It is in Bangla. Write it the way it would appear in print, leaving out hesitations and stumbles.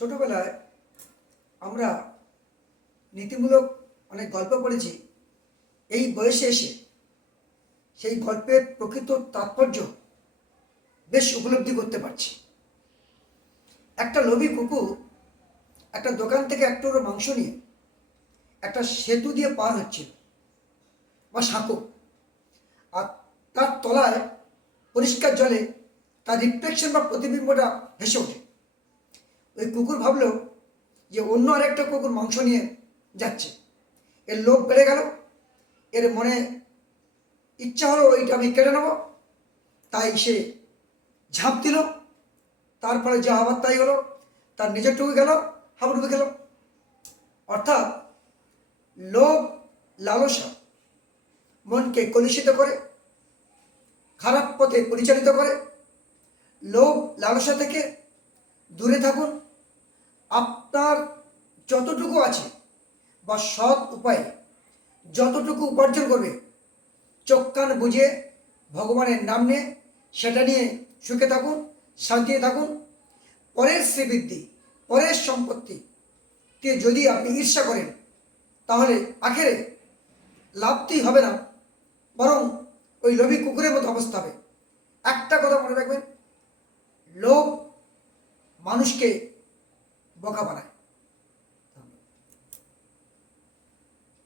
ছোটবেলায় আমরা নীতিমূলক অনেক গল্প পড়েছি। এই বয়সে এসে সেই গল্পের প্রকৃত তাৎপর্য বেশ উপলব্ধি করতে পারছি। একটা লোভী কুকুর একটা দোকান থেকে এক টুকরো মাংস নিয়ে একটা সেতু দিয়ে পার হচ্ছিল বা সাঁকো, আর তার তলায় পরিষ্কার জলে তার রিফ্লেকশন বা প্রতিবিম্বটা ভেসে ওঠে। ওই কুকুর ভাবলো যে অন্য আরেকটা কুকুর মাংস নিয়ে যাচ্ছে, এর লোভ বেড়ে গেল, এর মনে ইচ্ছা হলো ওইটা আমি কেটে নেব। তাই সে ঝাঁপ দিল, তার ফলে যা হবার তাই হলো, তার নিজের টুকু গেল, হাবু ডুবে গেল। অর্থাৎ লোভ লালসা মনকে কলুষিত করে, খারাপ পথে পরিচালিত করে। লোভ লালসা থেকে দূরে থাকুন। আপনার যতটুকু আছে বা সৎ উপায়ে যতটুকু উপার্জন করবে, চোখ কান বুঝে ভগবানের নাম নিয়ে সেটা নিয়ে সুখে থাকুন, শান্তিতে থাকুন। পরের শ্রীবৃদ্ধি, পরের সম্পত্তিকে যদি আপনি ঈর্ষা করেন, তাহলে আখেরে লাভটি হবে না, বরং ওই লোভী কুকুরের মতো অবস্থা হবে। একটা কথা মনে রাখবেন, লোভ মানুষকে বোকা বানায়।